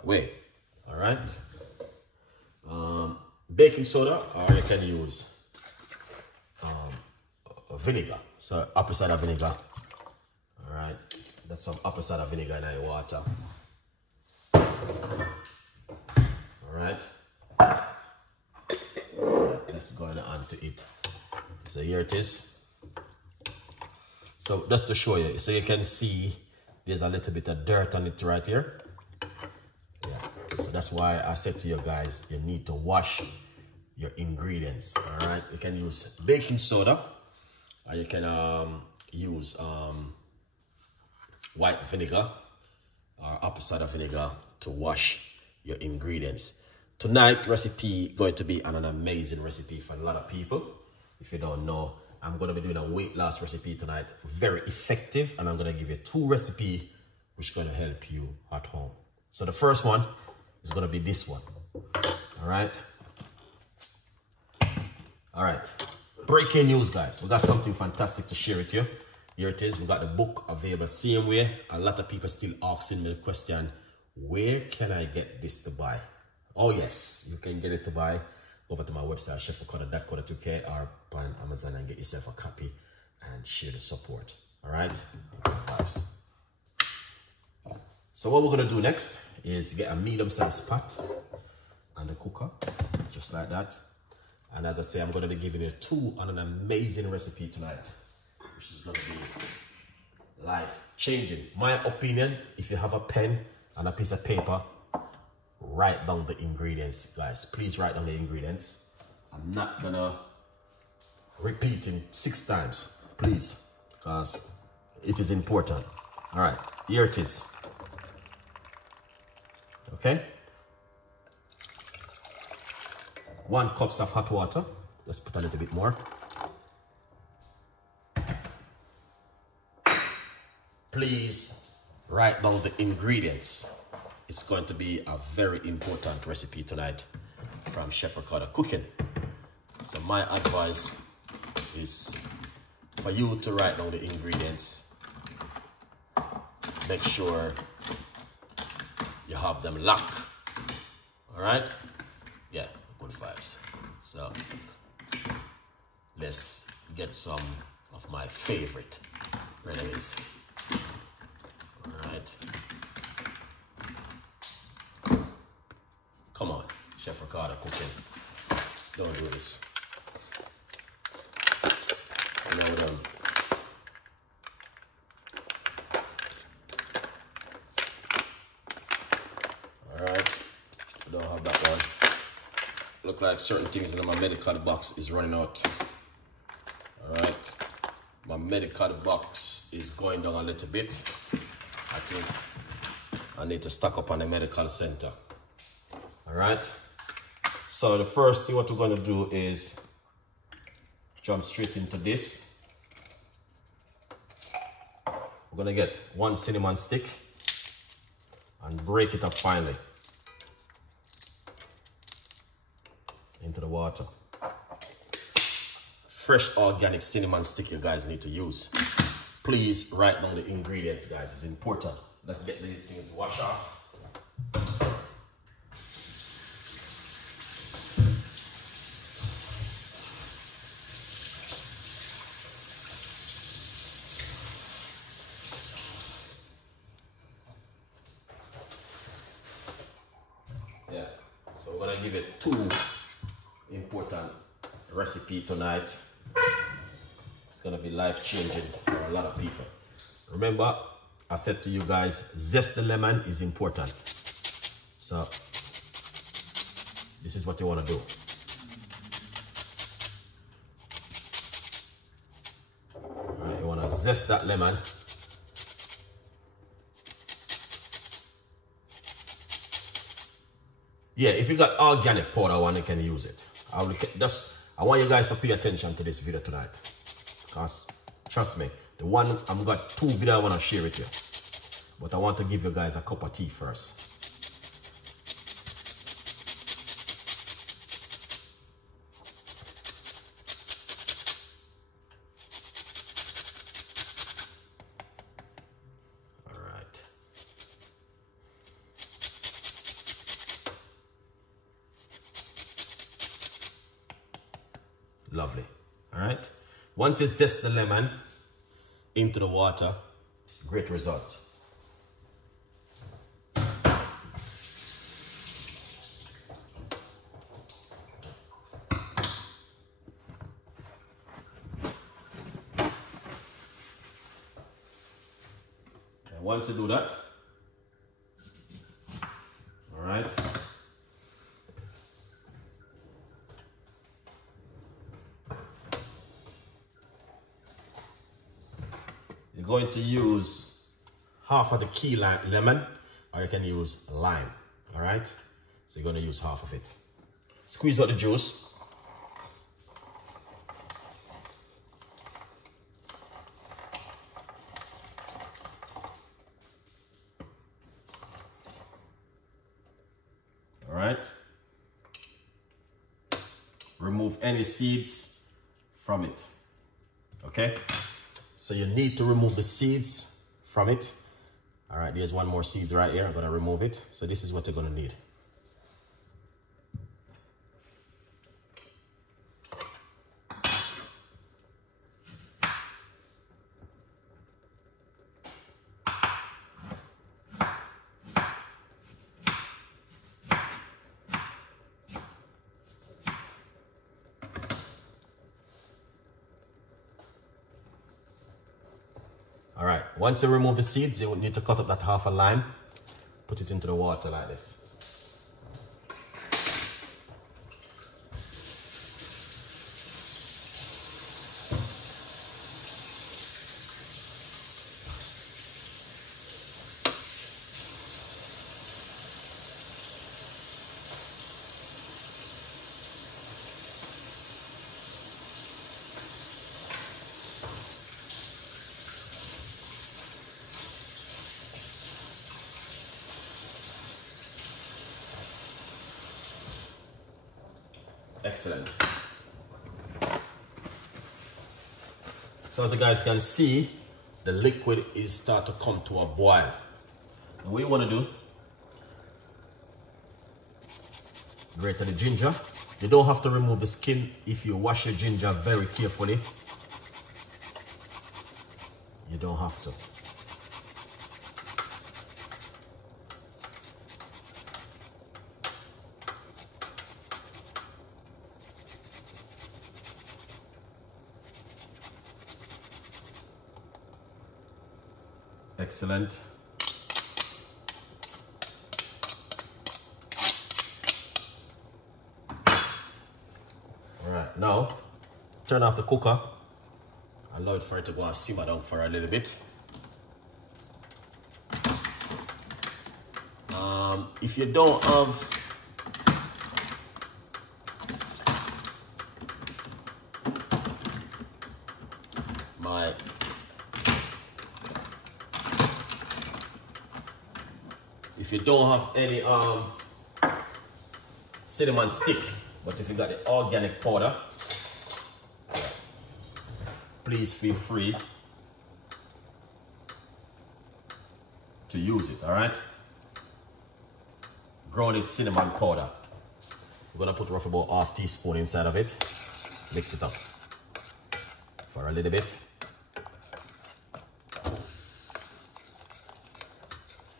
that way. All right. Baking soda, or you can use vinegar. So apple cider vinegar. All right. That's some apple cider vinegar in your water. All right. Let's go on to it. So here it is. So just to show you, so you can see there's a little bit of dirt on it right here. Yeah. So that's why I said to you guys, you need to wash your ingredients. All right. You can use baking soda, or you can use white vinegar or apple cider vinegar to wash your ingredients. Tonight recipe going to be an amazing recipe for a lot of people. If you don't know, I'm going to be doing a weight loss recipe tonight. Very effective, and I'm going to give you 2 recipes which are going to help you at home. So the first one is going to be this one. All right. All right. Breaking news, guys. We got something fantastic to share with you. Here it is. We got the book available. Same way, a lot of people still asking me the question, where can I get this to buy? Oh yes, you can get it to buy over to my website, chefricardo.co.uk, or on Amazon, and get yourself a copy and share the support. All right. So what we're going to do next is get a medium-sized pot and a cooker, just like that. And as I say, I'm going to be giving you 2 on an amazing recipe tonight, which is going to be life-changing. My opinion, if you have a pen and a piece of paper, write down the ingredients, guys. Please write down the ingredients. I'm not going to repeat it 6 times, please, because it is important. All right, here it is. Okay. 1 cup of hot water. Let's put a little bit more. Please write down the ingredients. It's going to be a very important recipe tonight from Chef Ricardo Cooking. So my advice is for you to write down the ingredients. Make sure you have them locked. All right? Yeah, good vibes. So let's get some of my favorite remedies. All right. Come on, Chef Ricardo Cooking. Don't do this. Now we're done. Alright, we don't have that one. Look like certain things in my medical box is running out. Alright, my medical box is going down a little bit. I think I need to stock up on the medical center. All right, so the first thing what we're going to do is jump straight into this. We're going to get 1 cinnamon stick and break it up finely into the water. Fresh organic cinnamon stick you guys need to use. Please write down the ingredients, guys. It's important. Let's get these things washed off. Yeah, so we're gonna give it 2 important recipe tonight. It's gonna be life-changing for a lot of people. Remember, I said to you guys, zest the lemon is important. So this is what you want to do. All right, you want to zest that lemon. Yeah, if you got organic powder one, you can use it. I want you guys to pay attention to this video tonight, because trust me, the one I've got 2 videos I want to share with you, but I want to give you guys a cup of tea first. All right. Lovely. All right. Once you zest the lemon into the water, great result. And once you do that, all right, you're going to use half of the key lemon, or you can use lime. All right, so you're going to use half of it. Squeeze out the juice. All right, remove any seeds from it. Okay, so you need to remove the seeds from it. All right, there's one more seeds right here. I'm gonna remove it. So this is what you're gonna need. All right, once you remove the seeds, you will need to cut up that half a lime, put it into the water like this. Excellent. So as you guys can see, the liquid is start to come to a boil. And what you want to do, grate the ginger. You don't have to remove the skin if you wash your ginger very carefully. You don't have to. Excellent. All right, now turn off the cooker. Allow it for it to go and simmer down for a little bit. If you don't have if you don't have any cinnamon stick, but if you got the organic powder, please feel free to use it. All right, grounded cinnamon powder. We're gonna put roughly about half teaspoon inside of it. Mix it up for a little bit.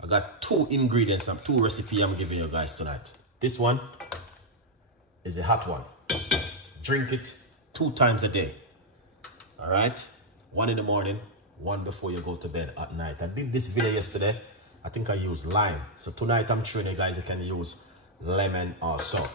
I got two ingredients and two recipes I'm giving you guys tonight. This one is a hot one. Drink it 2 times a day. All right, one in the morning, one before you go to bed at night. I did this video yesterday. I think I used lime. So tonight I'm showing you guys you can use lemon also.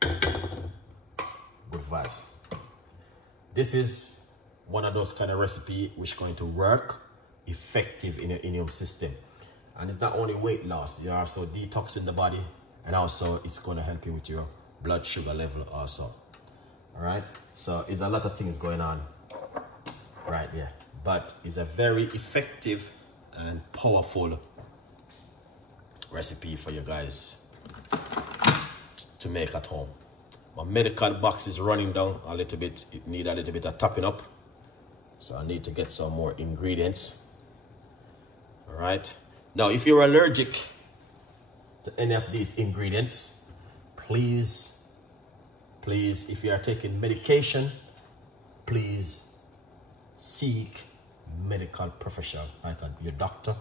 Good vibes. This is one of those kind of recipe which is going to work effective in your immune system. And it's not only weight loss, you're also detoxing the body, and also it's going to help you with your blood sugar level also. All right, so it's a lot of things going on right there, but it's a very effective and powerful recipe for you guys to make at home. My medical box is running down a little bit. It needs a little bit of topping up, so I need to get some more ingredients. All right, now if you're allergic to any of these ingredients, please Please, if you are taking medication, please seek medical professional, like your doctor.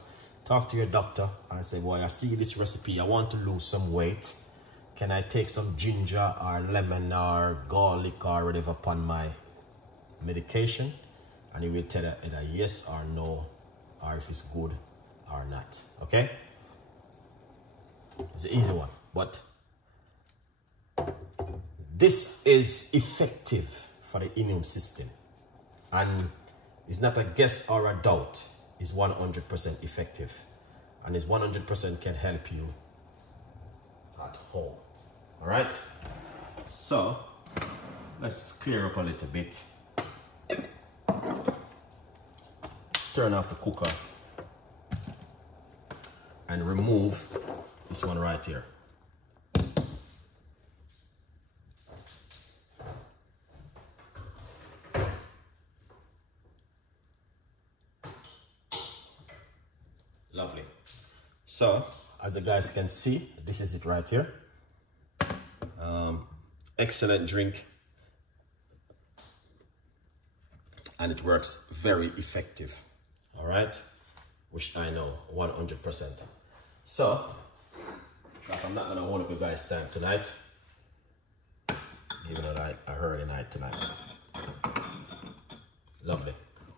Talk to your doctor and say, boy, I see this recipe, I want to lose some weight. Can I take some ginger or lemon or garlic or whatever upon my medication? And he will tell you either yes or no, or if it's good or not. Okay? It's an easy one, but this is effective for the immune system, and it's not a guess or a doubt. It's 100% effective, and it's 100% can help you at home. All right, so let's clear up a little bit. Turn off the cooker and remove this one right here. Lovely. So, as you guys can see, this is it right here. Excellent drink, and it works very effective. All right, which I know 100%. So, because I'm not gonna hold up you guys' time tonight, even though I heard the night tonight. Lovely.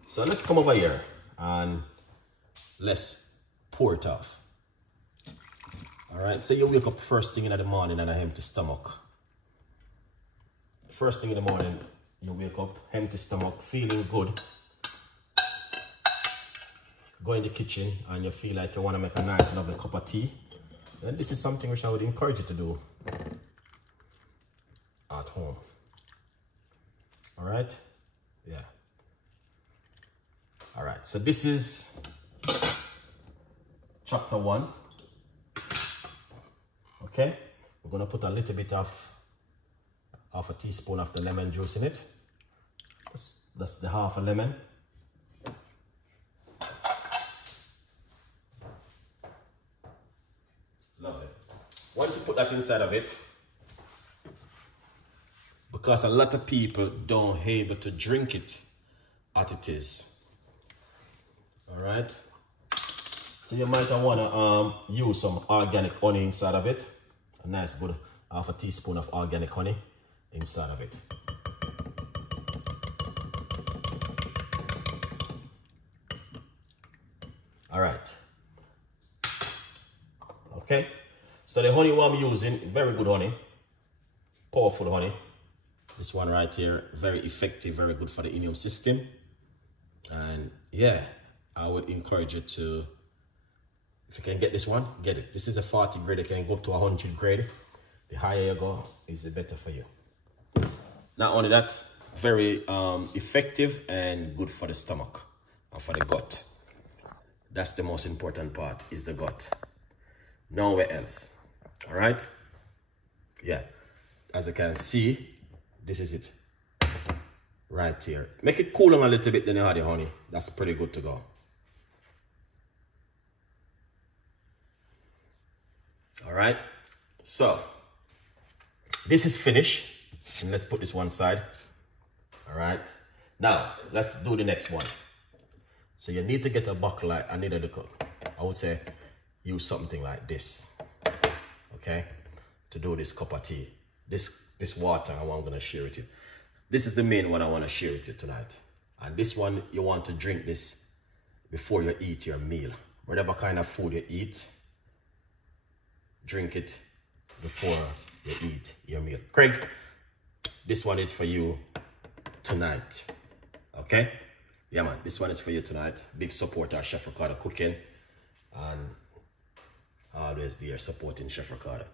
So let's come over here and let's pour it off. All right, so you wake up first thing in the morning and an empty stomach. First thing in the morning, you wake up, empty stomach, feeling good. Go in the kitchen and you feel like you want to make a nice, lovely cup of tea. Then this is something which I would encourage you to do at home. All right, yeah. All right, so this is chapter 1. Okay, we're gonna put a little bit of half a teaspoon of the lemon juice in it. That's the half a lemon. Lovely. Once you put that inside of it, because a lot of people don't able to drink it as it is. All right. So you might want to use some organic honey inside of it. A nice good half a teaspoon of organic honey inside of it. All right. Okay. So the honey what I'm using, very good honey. Powerful honey. This one right here, very effective, very good for the immune system. And yeah, I would encourage you to, if you can get this one, get it. This is a 40 grade, it can go up to 100 grade. The higher you go, is the better for you. Not only that, very effective and good for the stomach and for the gut. That's the most important part, is the gut. Nowhere else. All right? Yeah. As you can see, this is it. Right here. Make it cool on a little bit, then you add the honey. That's pretty good to go. All right, so this is finished, and let's put this one side. All right, now let's do the next one. So you need to get a bucket, like I need a little, I would say use something like this, okay, to do this cup of tea. This water I'm gonna share with you. This is the main one I want to share with you tonight. And this one, you want to drink this before you eat your meal. Whatever kind of food you eat, drink it before you eat your meal. Craig, this one is for you tonight. Okay? Yeah, man, this one is for you tonight. Big supporter, Chef Ricardo Cooking. And always there supporting Chef Ricardo.